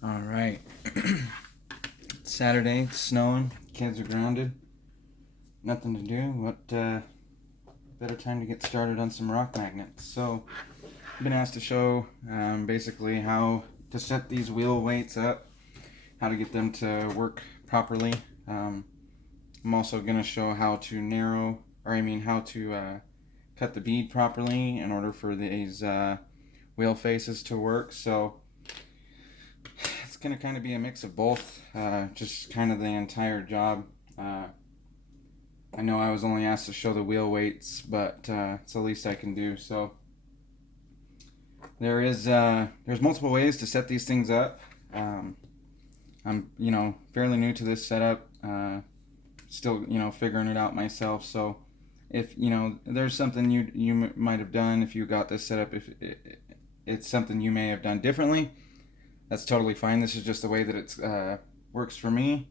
All right. It's Saturday, it's snowing, kids are grounded, nothing to do. What better time to get started on some rock magnets? So, I've been asked to show basically how to set these wheel weights up, how to get them to work properly. I'm also going to show how to how to cut the bead properly in order for these wheel faces to work. So, it's going to kind of be a mix of both, just kind of the entire job. Uh, I know I was only asked to show the wheel weights, but it's the least I can do. So there's multiple ways to set these things up. I'm fairly new to this setup, still figuring it out myself. So if there's something you might have done if you got this set up, if it's something you may have done differently, that's totally fine. This is just the way that it works for me.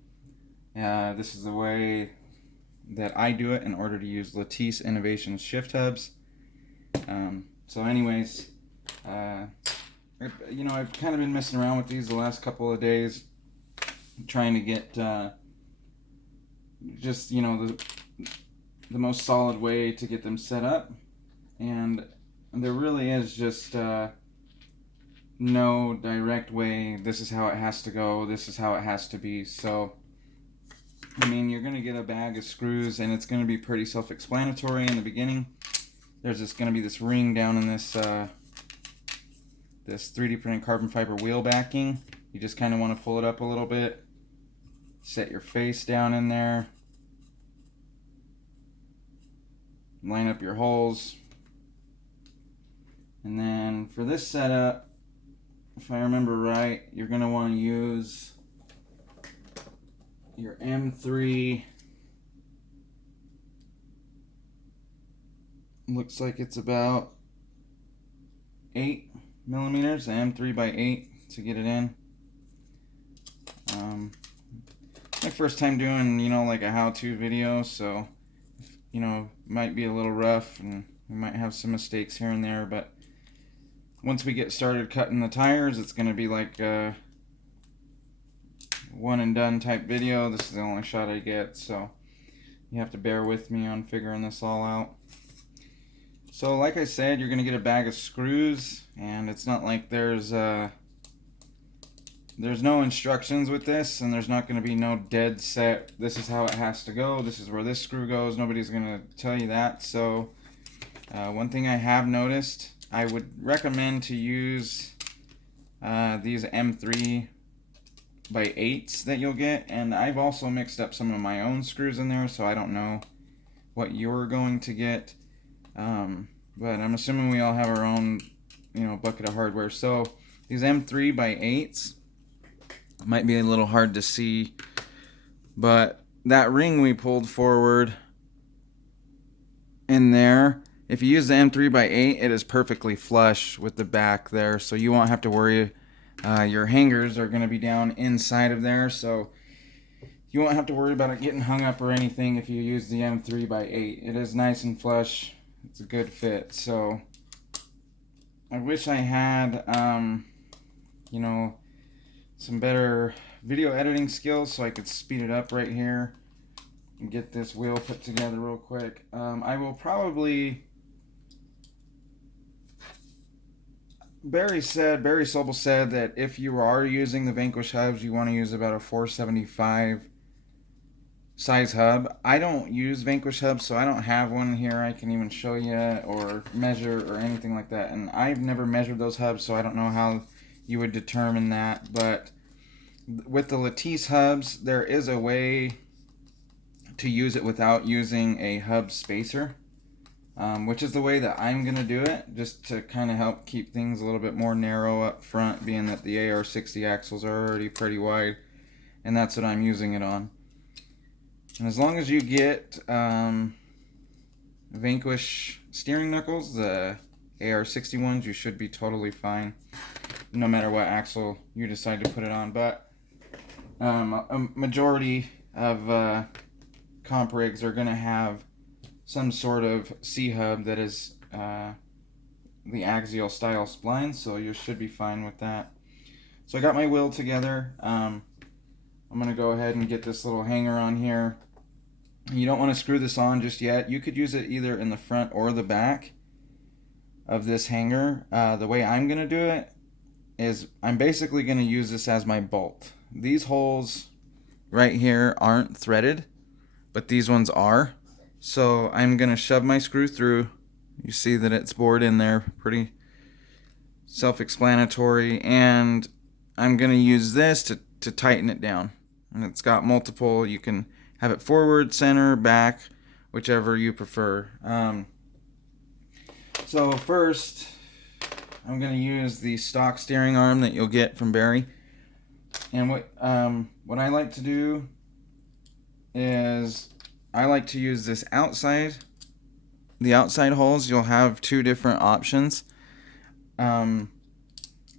This is the way that I do it in order to use Lattice Innovations shift hubs. So anyways, I've kind of been messing around with these the last couple of days, trying to get just the most solid way to get them set up, and there really is just no direct way. This is how it has to go. This is how it has to be. So you're going to get a bag of screws, and it's going to be pretty self-explanatory in the beginning. There's just going to be this ring down in this 3D printed carbon fiber wheel backing. You just kind of want to pull it up a little bit, set your face down in there, line up your holes, and then for this setup, if I remember right, you're going to want to use your M3. Looks like it's about 8 millimeters, M3 by 8 to get it in. My first time doing, like a how-to video, so, might be a little rough and we might have some mistakes here and there, but once we get started cutting the tires, it's going to be like a one and done type video. This is the only shot I get, so you have to bear with me on figuring this all out. So like I said, you're going to get a bag of screws, and it's not like there's no instructions with this, and there's not going to be no dead set, this is how it has to go, this is where this screw goes. Nobody's going to tell you that. So one thing I have noticed, I would recommend to use these M3 by 8s that you'll get, and I've also mixed up some of my own screws in there, so I don't know what you're going to get, but I'm assuming we all have our own bucket of hardware. So these M3 by 8s might be a little hard to see, but that ring we pulled forward in there, if you use the M3 by 8, it is perfectly flush with the back there, so you won't have to worry. Your hangers are going to be down inside of there, so you won't have to worry about it getting hung up or anything if you use the M3 by 8. It is nice and flush. It's a good fit. So I wish I had some better video editing skills so I could speed it up right here and get this wheel put together real quick. I will probably... Barry Sobel said that if you are using the Vanquish hubs, you want to use about a 475 size hub. I don't use Vanquish hubs, so I don't have one here I can even show you or measure or anything like that. And I've never measured those hubs, so I don't know how you would determine that. But with the Lattice hubs, there is a way to use it without using a hub spacer. Which is the way that I'm going to do it, just to kind of help keep things a little bit more narrow up front, being that the AR60 axles are already pretty wide, and that's what I'm using it on. And as long as you get Vanquish steering knuckles, the AR60 ones, you should be totally fine, no matter what axle you decide to put it on. But a majority of comp rigs are going to have some sort of C-hub that is the axial style spline, so you should be fine with that. So I got my wheel together. I'm going to go ahead and get this little hanger on here. You don't want to screw this on just yet. You could use it either in the front or the back of this hanger. The way I'm going to do it is I'm basically going to use this as my bolt. These holes right here aren't threaded, but these ones are. So I'm going to shove my screw through. You see that it's bored in there, pretty self-explanatory. And I'm going to use this to tighten it down. And it's got multiple, you can have it forward, center, back, whichever you prefer. So first, I'm going to use the stock steering arm that you'll get from Barry. And what I like to do is I like to use this outside. The outside holes, you'll have two different options. I'm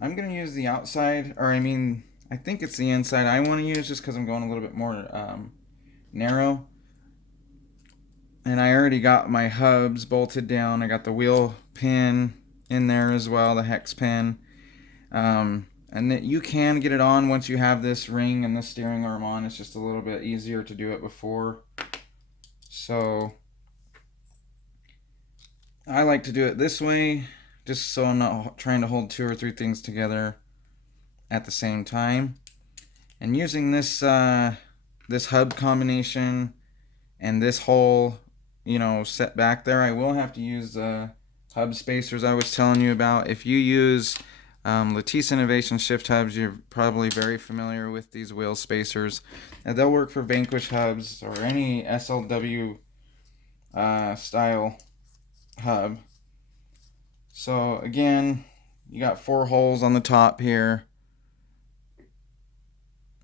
going to use the outside, or I think it's the inside I want to use just because I'm going a little bit more narrow. And I already got my hubs bolted down. I got the wheel pin in there as well, the hex pin. And that you can get it on once you have this ring and the steering arm on. It's just a little bit easier to do it before. So I like to do it this way, just so I'm not trying to hold two or three things together at the same time. And using this this hub combination and this hole, set back there, I will have to use the hub spacers I was telling you about. If you use Latisse Innovation shift hubs, you're probably very familiar with these wheel spacers. And they'll work for Vanquish hubs or any SLW style hub. So again, you got 4 holes on the top here.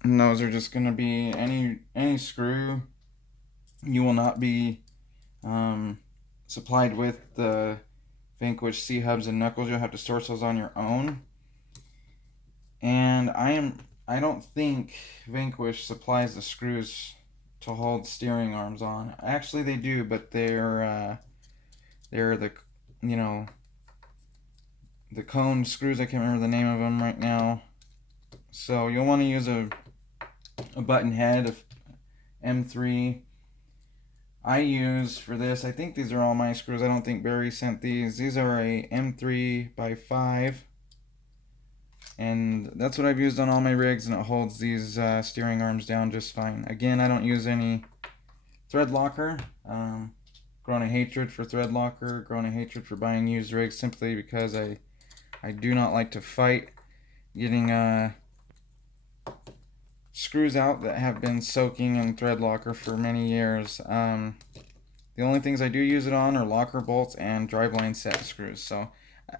And those are just going to be any screw. You will not be supplied with the Vanquish C-hubs and knuckles. You'll have to source those on your own. And I don't think Vanquish supplies the screws to hold steering arms on. Actually, they do, but they're the the cone screws. I can't remember the name of them right now. So you'll want to use a button head of M3. I use for this, I think these are all my screws. I don't think Barry sent these. These are a M3 by 5. And that's what I've used on all my rigs, and it holds these steering arms down just fine. Again, I don't use any thread locker. Grown a hatred for thread locker, grown a hatred for buying used rigs, simply because I do not like to fight getting screws out that have been soaking in thread locker for many years. The only things I do use it on are locker bolts and driveline set screws. So,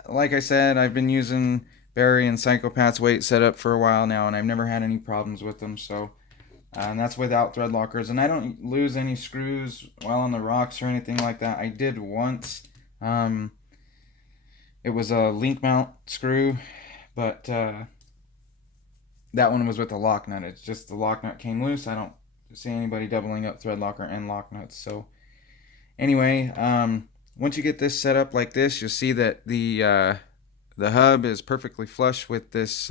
like I said, I've been using Barry and Psychopath's weight setup for a while now, and I've never had any problems with them. So, and that's without thread lockers. And I don't lose any screws while on the rocks or anything like that. I did once. It was a link mount screw, but that one was with a lock nut. It's just the lock nut came loose. I don't see anybody doubling up thread locker and lock nuts. So anyway, once you get this set up like this, you'll see that the hub is perfectly flush with this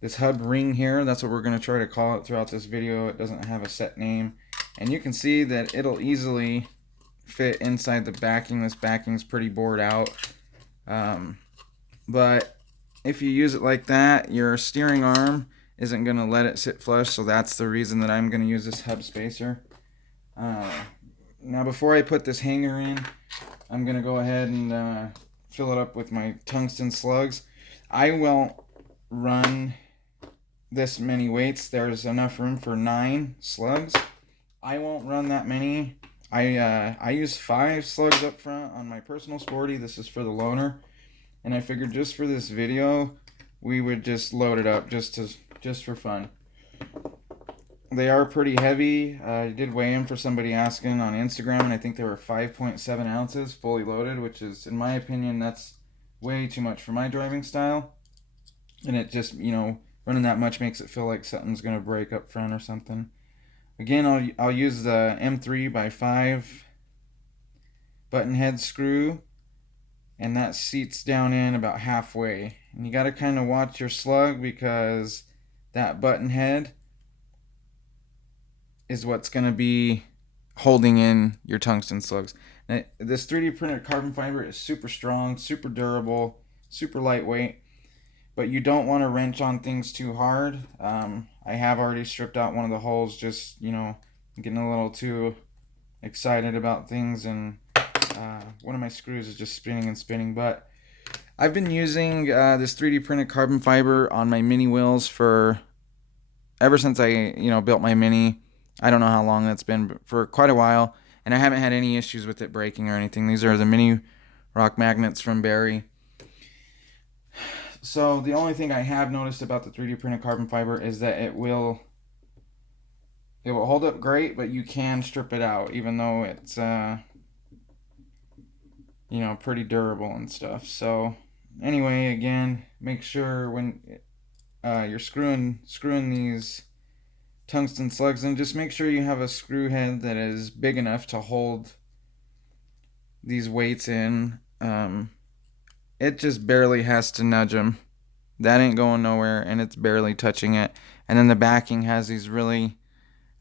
this hub ring here. That's what we're going to try to call it throughout this video. It doesn't have a set name. And you can see that it'll easily fit inside the backing. This backing's pretty bored out. But if you use it like that, your steering arm isn't going to let it sit flush. So that's the reason that I'm going to use this hub spacer. Now before I put this hanger in, I'm going to go ahead and fill it up with my tungsten slugs. I won't run this many weights. There's enough room for 9 slugs. I won't run that many. I use 5 slugs up front on my personal Sporty. This is for the loaner, and I figured just for this video we would just load it up just for fun. They are pretty heavy. I did weigh them for somebody asking on Instagram, and I think they were 5.7 ounces fully loaded, which is, in my opinion, that's way too much for my driving style. And it just, running that much makes it feel like something's going to break up front or something. Again, I'll use the M3 by 5 button head screw, and that seats down in about halfway. And you got to kind of watch your slug, because that button head is what's going to be holding in your tungsten slugs. Now, this 3D printed carbon fiber is super strong, super durable, super lightweight, but you don't want to wrench on things too hard. I have already stripped out one of the holes, just, getting a little too excited about things, and one of my screws is just spinning and spinning. But I've been using this 3D printed carbon fiber on my mini wheels for ever since I built my Mini. I don't know how long that's been, but for quite a while, and I haven't had any issues with it breaking or anything. These are the mini rock magnets from Barry. So the only thing I have noticed about the 3D printed carbon fiber is that it will hold up great, but you can strip it out, even though it's pretty durable and stuff. So anyway, again, make sure when you're screwing these tungsten slugs in, just make sure you have a screw head that is big enough to hold these weights in. It just barely has to nudge them. That ain't going nowhere, and it's barely touching it. And then the backing has these really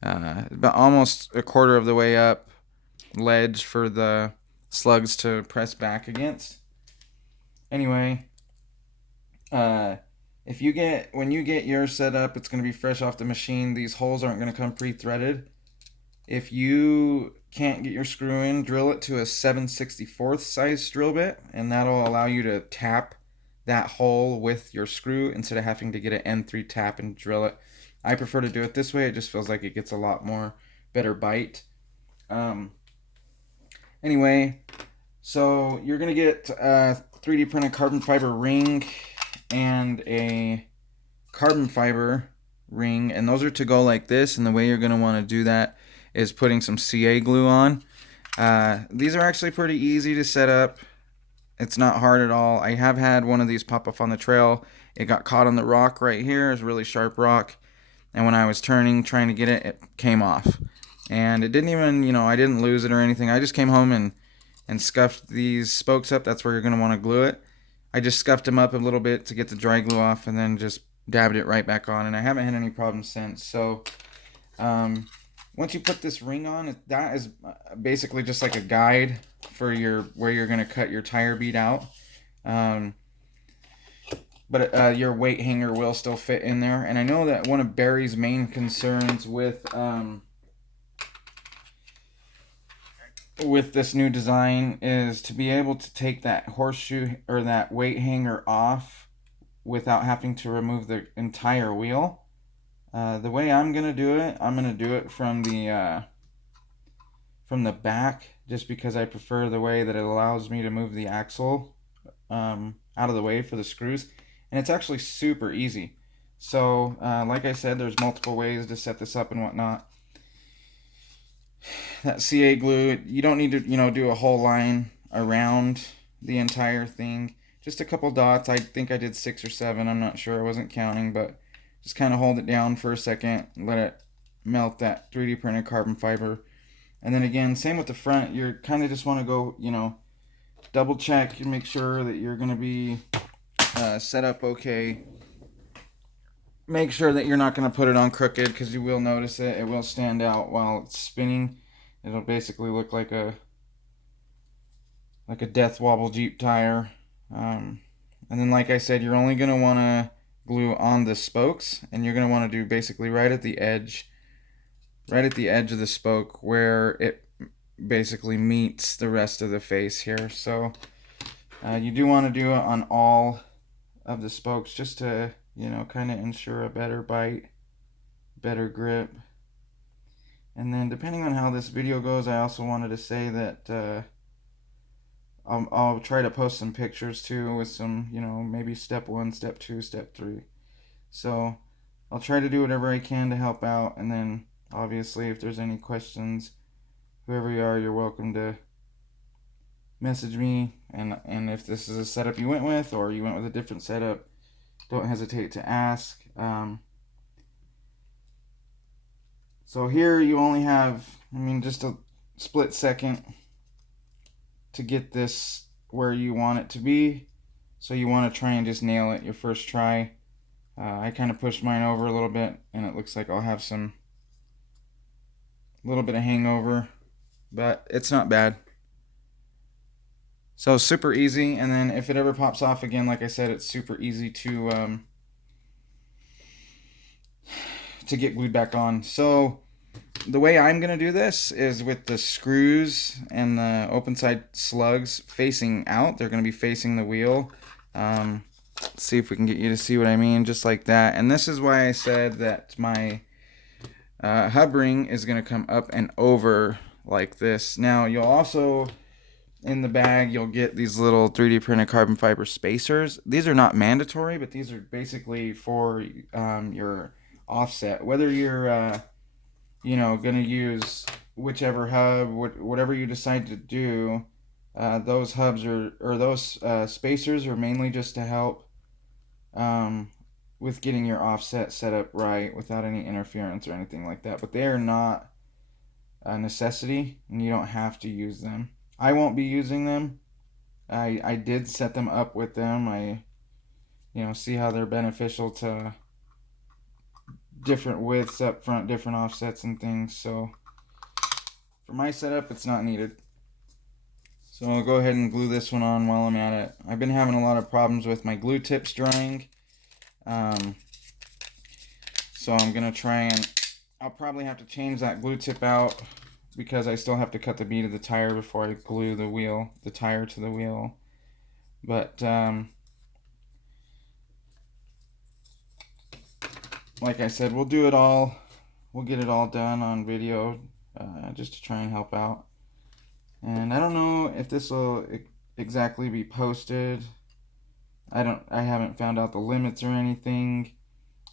about almost a quarter of the way up ledge for the slugs to press back against. Anyway, when you get yours set up, it's going to be fresh off the machine. These holes aren't going to come pre-threaded. If you can't get your screw in, drill it to a 7/64 size drill bit, and that'll allow you to tap that hole with your screw instead of having to get an N3 tap and drill it. I prefer to do it this way. It just feels like it gets a lot more better bite. Anyway, so you're going to get a 3D printed carbon fiber ring and a carbon fiber ring, and those are to go like this. And the way you're going to want to do that is putting some CA glue on. These are actually pretty easy to set up. It's not hard at all. I have had one of these pop up on the trail. It got caught on the rock right here. It's a really sharp rock, and when I was trying to get it, it came off. And it didn't even, I didn't lose it or anything. I just came home and scuffed these spokes up. That's where you're going to want to glue it. I just scuffed them up a little bit to get the dry glue off, and then just dabbed it right back on, and I haven't had any problems since. So once you put this ring on, that is basically just like a guide for where you're going to cut your tire bead out. But your weight hanger will still fit in there. And I know that one of Barry's main concerns with this new design is to be able to take that horseshoe or that weight hanger off without having to remove the entire wheel. The way I'm going to do it from the back, just because I prefer the way that it allows me to move the axle out of the way for the screws. And it's actually super easy. So, like I said, there's multiple ways to set this up and whatnot. That CA glue, you don't need to, do a whole line around the entire thing. Just a couple dots. I think I did 6 or 7. I'm not sure. I wasn't counting, but just kind of hold it down for a second, let it melt that 3D printed carbon fiber. And then again, same with the front. You kind of just want to go, double check and make sure that you're going to be set up okay. Make sure that you're not going to put it on crooked, because you will notice it. It will stand out while it's spinning. It'll basically look like a death wobble Jeep tire. And then, like I said, you're only going to want to glue on the spokes, and you're going to want to do basically right at the edge of the spoke where it basically meets the rest of the face here. So you do want to do it on all of the spokes, just to kind of ensure a better bite, better grip. And then, depending on how this video goes, I also wanted to say that I'll try to post some pictures too, with some, maybe step 1, step 2, step 3. So I'll try to do whatever I can to help out. And then, obviously, if there's any questions, whoever you are, you're welcome to message me. And if this is a setup you went with, or you went with a different setup, don't hesitate to ask. So here you only have, just a split second to get this where you want it to be. So you want to try and just nail it your first try. I kind of pushed mine over a little bit, and it looks like I'll have some little bit of hangover, but it's not bad. So super easy, and then if it ever pops off again, like I said, it's super easy to get glued back on. So the way I'm gonna do this is with the screws and the open side slugs facing out. They're gonna be facing the wheel. Let's see if we can get you to see what I mean, just like that. And this is why I said that my hub ring is gonna come up and over like this. Now you'll also, in the bag, you'll get these little 3D printed carbon fiber spacers. These are not mandatory, but these are basically for your offset. Whether you're going to use whichever hub, whatever you decide to do, those hubs or those spacers are mainly just to help with getting your offset set up right without any interference or anything like that. But they are not a necessity, and you don't have to use them. I won't be using them. I did set them up with them. I see how they're beneficial to different widths up front, different offsets and things. So for my setup, it's not needed. So I'll go ahead and glue this one on while I'm at it. I've been having a lot of problems with my glue tips drying. So I'm gonna try and I'll probably have to change that glue tip out because I still have to cut the bead of the tire before I glue the tire to the wheel. But like I said, we'll do it all. We'll get it all done on video just to try and help out. And I don't know if this will exactly be posted. I haven't found out the limits or anything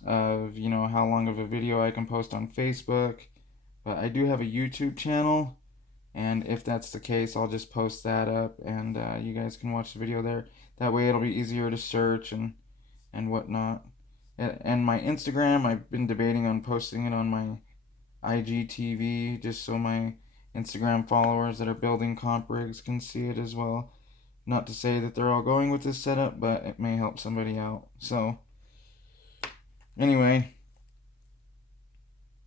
of how long of a video I can post on Facebook. But I do have a YouTube channel, and if that's the case, I'll just post that up, and you guys can watch the video there. That way it'll be easier to search and whatnot. And my Instagram, I've been debating on posting it on my IGTV, just so my Instagram followers that are building comp rigs can see it as well. Not to say that they're all going with this setup, but it may help somebody out. So anyway,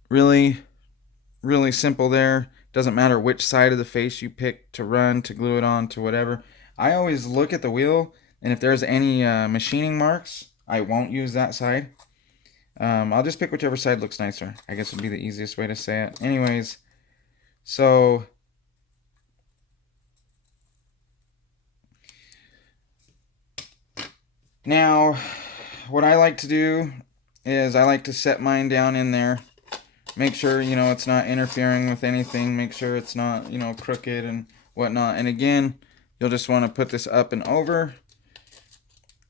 really simple there. Doesn't matter which side of the face you pick to run, to glue it on, to whatever. I always look at the wheel, and if there's any machining marks, I won't use that side. I'll just pick whichever side looks nicer, I guess would be the easiest way to say it. Anyways, so now what I like to do is I like to set mine down in there. Make sure, it's not interfering with anything. Make sure it's not, crooked and whatnot. And again, you'll just want to put this up and over.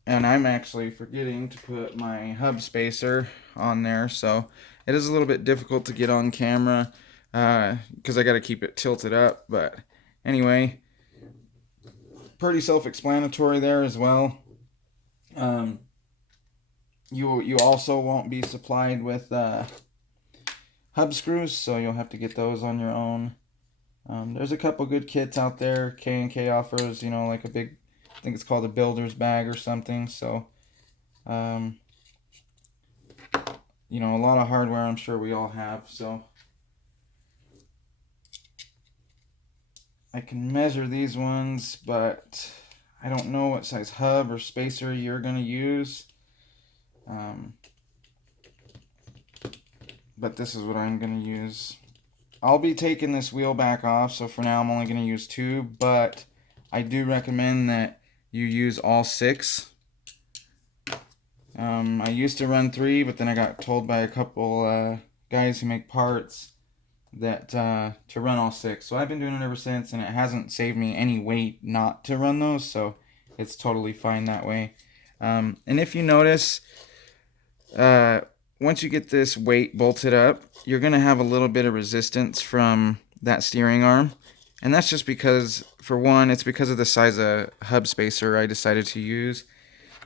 And I'm actually forgetting to put my hub spacer on there. So it is a little bit difficult to get on camera because I got to keep it tilted up. But anyway, pretty self-explanatory there as well. You also won't be supplied with hub screws, so you'll have to get those on your own. There's a couple good kits out there. K&K offers, like a big, I think it's called a builder's bag or something. So, a lot of hardware I'm sure we all have. So, I can measure these ones, but I don't know what size hub or spacer you're going to use. But this is what I'm going to use. I'll be taking this wheel back off, so for now I'm only going to use 2, but I do recommend that you use all 6. I used to run 3, but then I got told by a couple guys who make parts that to run all 6. So I've been doing it ever since, and it hasn't saved me any weight not to run those, so it's totally fine that way. And if you notice, once you get this weight bolted up, you're going to have a little bit of resistance from that steering arm. And that's just because, for one, it's because of the size of hub spacer I decided to use.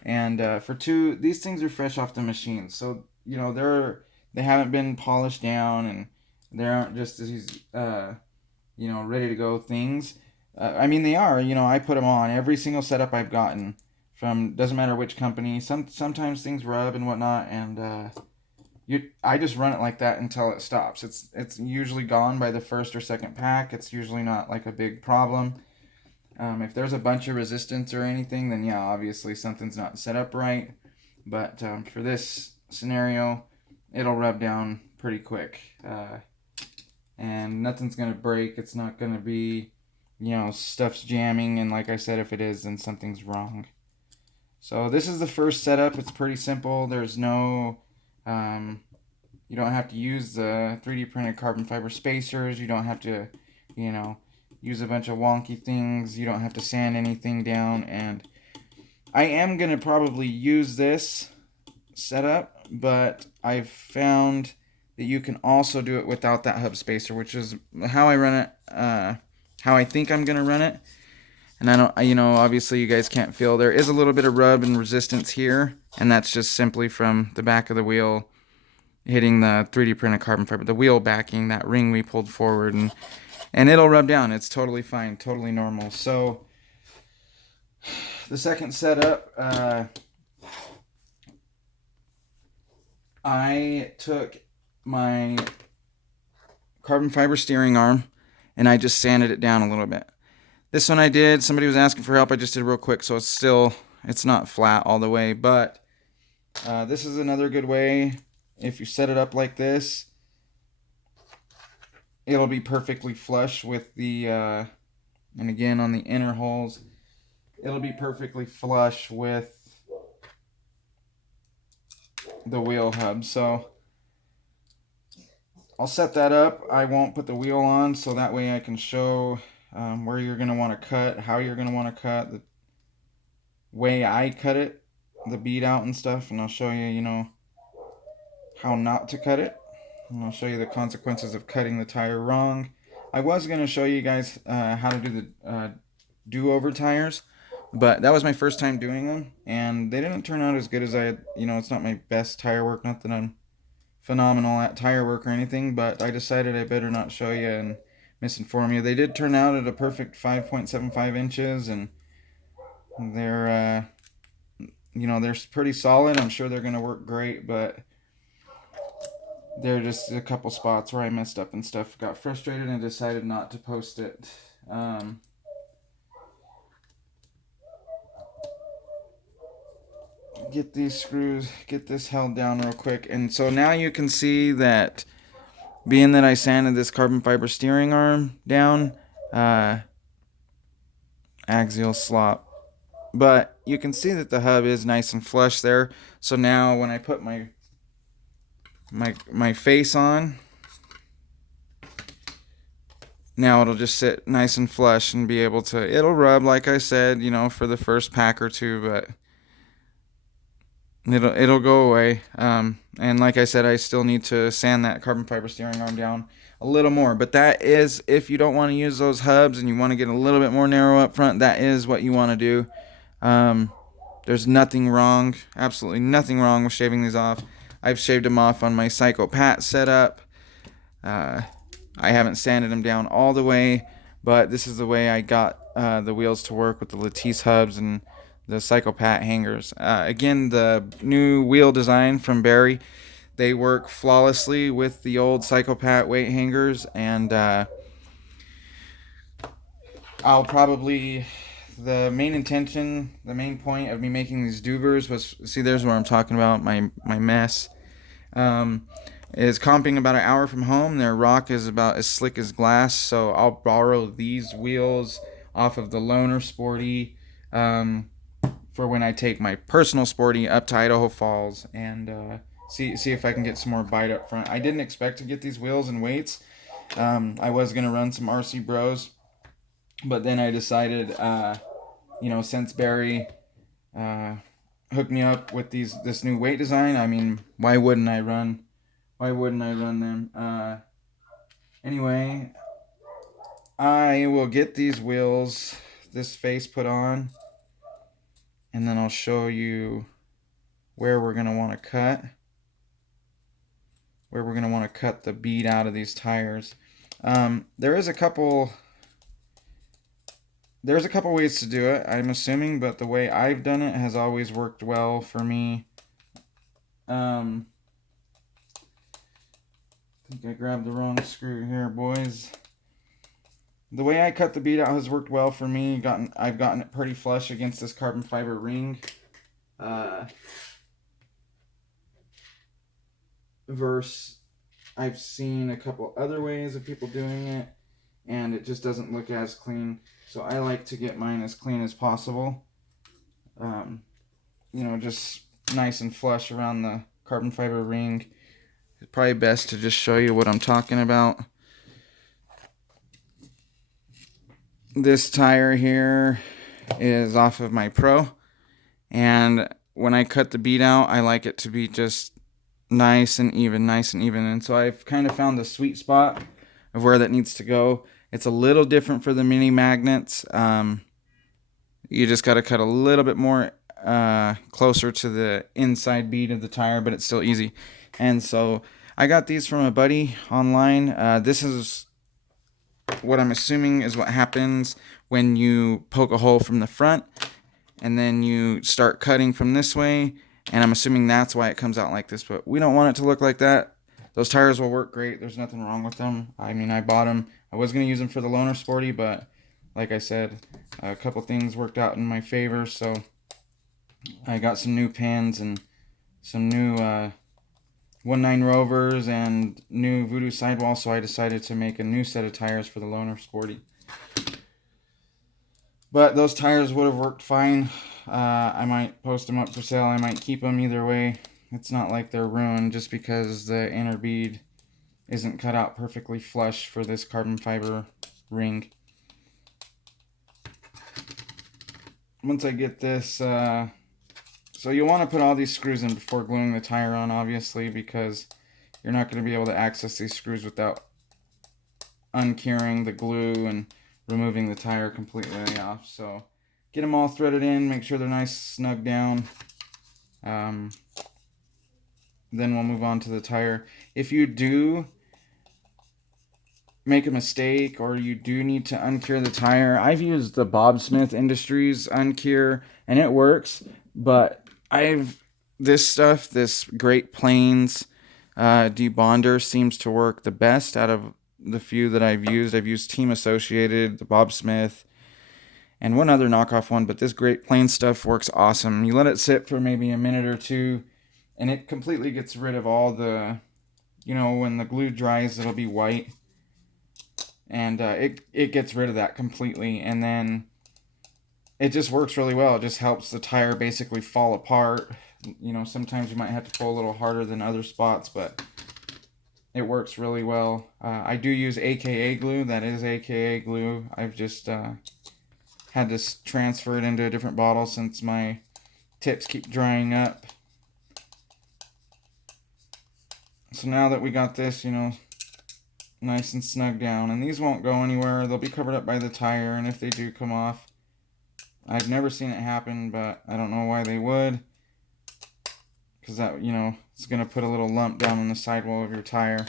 And for 2, these things are fresh off the machine. So, they haven't been polished down, and they aren't just these, ready to go things. I mean, they are. I put them on every single setup I've gotten from, doesn't matter which company. Sometimes things rub and whatnot, and I just run it like that until it stops. It's usually gone by the first or second pack. It's usually not like a big problem. If there's a bunch of resistance or anything, then yeah, obviously something's not set up right. But for this scenario, it'll rub down pretty quick. And nothing's going to break. It's not going to be, stuff's jamming. And like I said, if it is, then something's wrong. So this is the first setup. It's pretty simple. There's no, you don't have to use the 3D printed carbon fiber spacers. You don't have to, use a bunch of wonky things. You don't have to sand anything down. And I am going to probably use this setup, but I've found that you can also do it without that hub spacer, which is how I run it, how I think I'm going to run it. And I don't, obviously you guys can't feel. There is a little bit of rub and resistance here, and that's just simply from the back of the wheel hitting the 3D printed carbon fiber, the wheel backing, that ring we pulled forward, and it'll rub down. It's totally fine, totally normal. So the second setup, I took my carbon fiber steering arm and I just sanded it down a little bit. This one I did, somebody was asking for help, I just did real quick, so it's not flat all the way, but this is another good way. If you set it up like this, it'll be perfectly flush with the, and again on the inner holes, it'll be perfectly flush with the wheel hub. So I'll set that up. I won't put the wheel on, so that way I can show where you're going to want to cut, how you're going to want to cut, the way I cut it, the bead out and stuff, and I'll show you, how not to cut it. And I'll show you the consequences of cutting the tire wrong. I was going to show you guys how to do the do-over tires, but that was my first time doing them, and they didn't turn out as good as I had. It's not my best tire work, not that I'm phenomenal at tire work or anything, but I decided I better not show you and misinform you. They did turn out at a perfect 5.75 inches, and they're they're pretty solid. I'm sure they're going to work great, but there are just a couple spots where I messed up and stuff. Got frustrated and decided not to post it. Get these screws, get this held down real quick. And so now you can see that being that I sanded this carbon fiber steering arm down, axial slop, but you can see that the hub is nice and flush there. So now when I put my face on, now it'll just sit nice and flush and be able to, it'll rub like I said, for the first pack or two, but it'll go away. And like I said, I still need to sand that carbon fiber steering arm down a little more, but that is if you don't want to use those hubs and you want to get a little bit more narrow up front, that is what you want to do. There's nothing wrong, absolutely nothing wrong with shaving these off. I've shaved them off on my Psycho Pat setup. I haven't sanded them down all the way, but this is the way I got the wheels to work with the Latisse hubs and the Psycho Pat hangers. Again, the new wheel design from Barry, they work flawlessly with the old Psycho Pat weight hangers, and I'll probably, the main intention, the main point of me making these Duvers was, see, there's where I'm talking about my mess, is comping about an hour from home. Their rock is about as slick as glass, so I'll borrow these wheels off of the Loner Sporty for when I take my personal Sporty up to Idaho Falls, and see if I can get some more bite up front. I didn't expect to get these wheels and weights. I was going to run some RC Bros, but then I decided, since Barry hooked me up with this new weight design, I mean, why wouldn't I run them? Anyway, I will get these wheels, this face put on, and then I'll show you where we're going to want to cut. Where we're going to want to cut the bead out of these tires. There is a couple There's a couple ways to do it, I'm assuming, but the way I've done it has always worked well for me. Um, I think I grabbed the wrong screw here, boys. The way I cut the bead out has worked well for me. I've gotten it pretty flush against this carbon fiber ring. Versus I've seen a couple other ways of people doing it, and it just doesn't look as clean. So I like to get mine as clean as possible. Just nice and flush around the carbon fiber ring. It's probably best to just show you what I'm talking about. This tire here is off of my Pro, and when I cut the bead out, I like it to be just nice and even. And so I've kind of found the sweet spot of where that needs to go. It's a little different for the mini magnets. You just got to cut a little bit more closer to the inside bead of the tire, but it's still easy. And so I got these from a buddy online. This is what I'm assuming is what happens when you poke a hole from the front and then you start cutting from this way, and I'm assuming that's why it comes out like this, but we don't want it to look like that. Those tires will work great. There's nothing wrong with them. I mean, I bought them. I was going to use them for the Loner Sporty, but like I said, a couple things worked out in my favor, so I got some new pins and some new 1.9 Rovers and new Voodoo sidewall, so I decided to make a new set of tires for the Loner Sporty. But those tires would have worked fine. I might post them up for sale. I might keep them either way. It's not like they're ruined just because the inner bead isn't cut out perfectly flush for this carbon fiber ring. Once I get this, so you'll want to put all these screws in before gluing the tire on, obviously, because you're not going to be able to access these screws without uncuring the glue and removing the tire completely off. So get them all threaded in, make sure they're nice snug down. Then we'll move on to the tire. If you do make a mistake or you do need to uncure the tire, I've used the Bob Smith Industries uncure and it works, but this Great Plains debonder seems to work the best out of the few that I've used. I've used Team Associated, the Bob Smith, and one other knockoff one, but this Great Plains stuff works awesome. You let it sit for maybe a minute or two, and it completely gets rid of all the, when the glue dries, it'll be white, and it gets rid of that completely, and then it just works really well. It just helps the tire basically fall apart. Sometimes you might have to pull a little harder than other spots, but it works really well. I do use AKA glue. That is AKA glue. I've just had to transfer it into a different bottle since my tips keep drying up. So now that we got this, nice and snug down, and these won't go anywhere. They'll be covered up by the tire, and if they do come off, I've never seen it happen, but I don't know why they would. Because that, it's going to put a little lump down on the sidewall of your tire.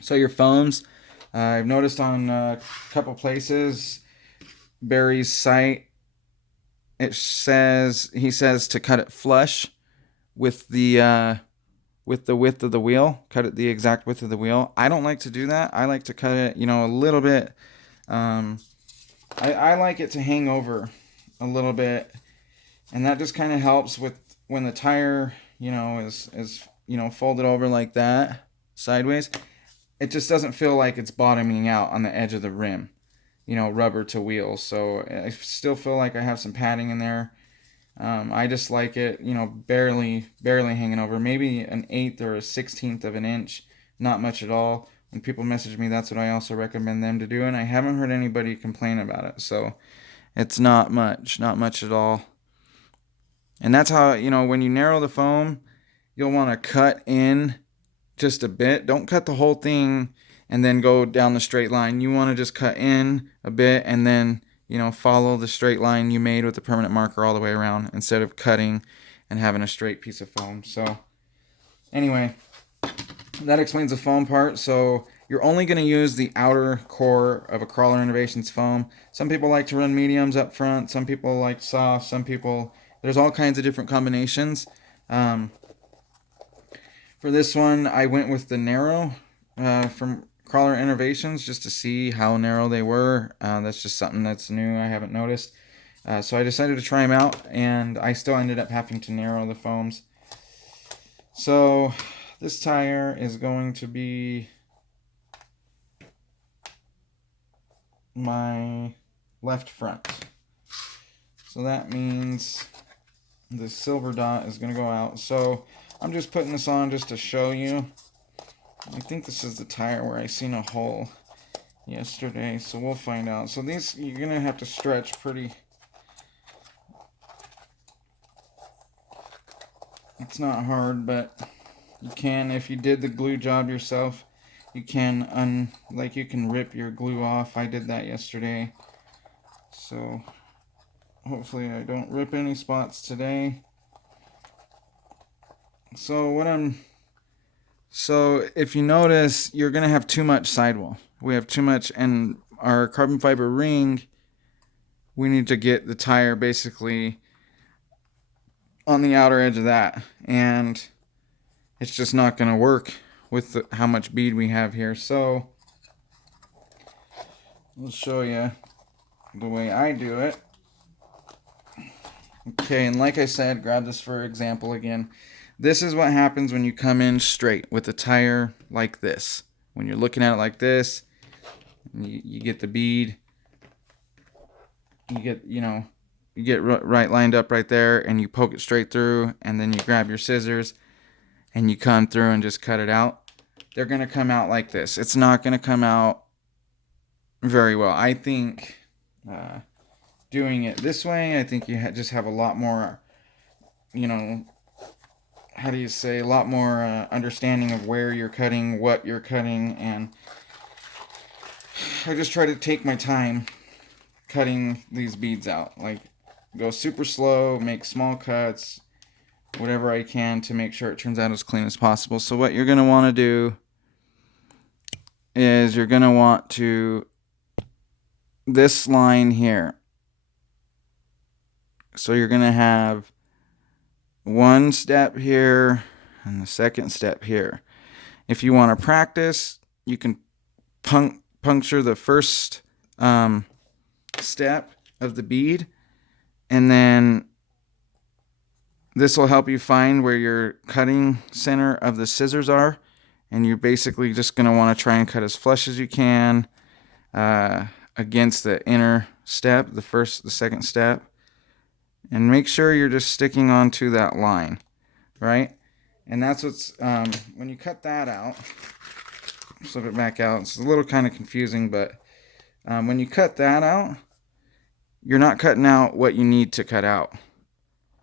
So your foams, I've noticed on a couple places, Barry's site, he says to cut it flush with the width of the wheel. Cut it the exact width of the wheel. I don't like to do that. I like to cut it, a little bit. I like it to hang over a little bit, and that just kind of helps with when the tire is folded over like that sideways. It just doesn't feel like it's bottoming out on the edge of the rim, rubber to wheels. So I still feel like I have some padding in there. I just like it, barely hanging over, maybe an 1/8 or a 1/16 of an inch, not much at all. When people message me, that's what I also recommend them to do, and I haven't heard anybody complain about it. So it's not much at all. And that's how, when you narrow the foam, you'll want to cut in just a bit. Don't cut the whole thing and then go down the straight line. You want to just cut in a bit and then, follow the straight line you made with the permanent marker all the way around instead of cutting and having a straight piece of foam. So anyway, that explains the foam part. So you're only going to use the outer core of a Crawler Innovations foam. Some people like to run mediums up front. Some people like soft. Some people, there's all kinds of different combinations. For this one, I went with the narrow from Crawler Innovations just to see how narrow they were. That's just something that's new I haven't noticed. So I decided to try them out, and I still ended up having to narrow the foams. So this tire is going to be my left front. So that means the silver dot is going to go out. So I'm just putting this on just to show you. I think this is the tire where I seen a hole yesterday, so we'll find out. So these, you're going to have to stretch pretty. It's not hard, but you can, if you did the glue job yourself, you can you can rip your glue off. I did that yesterday. So hopefully I don't rip any spots today. So if you notice, you're going to have too much sidewall. We have too much, and our carbon fiber ring, we need to get the tire basically on the outer edge of that, and it's just not going to work with how much bead we have here. So I'll show you the way I do it. Okay, and like I said, grab this for example again. This is what happens when you come in straight with a tire like this. When you're looking at it like this, you get the bead, you get right lined up right there, and you poke it straight through, and then you grab your scissors and you come through and just cut it out. They're going to come out like this. It's not going to come out very well. I think doing it this way, I think you just have a lot more, how do you say, a lot more understanding of where you're cutting, what you're cutting, and I just try to take my time cutting these beads out. Like, go super slow, make small cuts, whatever I can to make sure it turns out as clean as possible. So what you're going to want to do is you're going to want to, this line here. So you're going to have one step here and the second step here. If you want to practice, you can puncture the first step of the bead, and then this will help you find where your cutting center of the scissors are, and you're basically just going to want to try and cut as flush as you can against the inner step, the second step, and make sure you're just sticking onto that line, right? And that's what's when you cut that out, flip it back out. It's a little kind of confusing, but when you cut that out, you're not cutting out what you need to cut out.